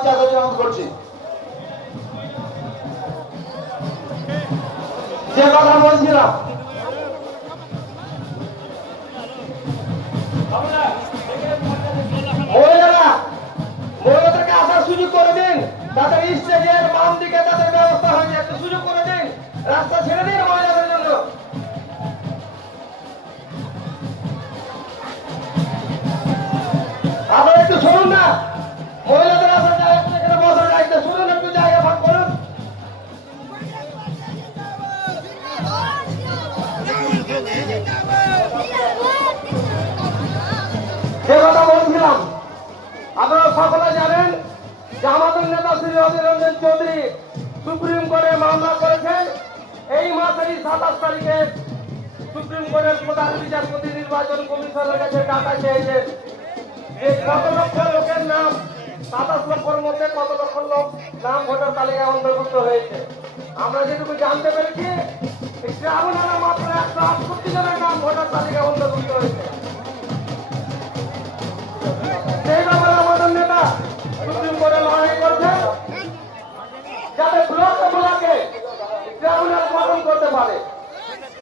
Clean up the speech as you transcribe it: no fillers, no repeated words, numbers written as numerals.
মঞ্চে আসার জন্য অনুরোধ করছি। যে কথা বলছিলাম, মহিলাদেরকে আসার সুযোগ করে দিন, তাদের স্টেজের বাম দিকে তাদের ব্যবস্থা হয়েছে, একটু সুযোগ করে দিন, রাস্তা ছেড়ে দিন মহিলাদের জন্য। আপনারা একটু শুনুন না, মহিলাদের আসার জায়গা এখানে বসার দায়িত্ব, শুনুন, একটু জায়গা ভাগ করুন। যে কথা বলছিলাম, আপনারা সকলে জানেন যে আমাদের নেতা শ্রী অধীর রঞ্জন চৌধুরী সুপ্রিম কোর্টে মামলা করেছেন। এই মাসেরই 27 তারিখে সুপ্রিম কোর্টের প্রধান বিচারপতি নির্বাচন কমিশনের কাছে টাকা চেয়েছেন যে কত লক্ষ লোকের নাম, 27 লক্ষের মধ্যে কত লক্ষ লোক নাম ভোটার তালিকায় অন্তর্ভুক্ত হয়েছে। আমরা যেটুকু জানতে পেরেছি, আপনারা মাত্র 168 জনের নাম ভোটার তালিকায়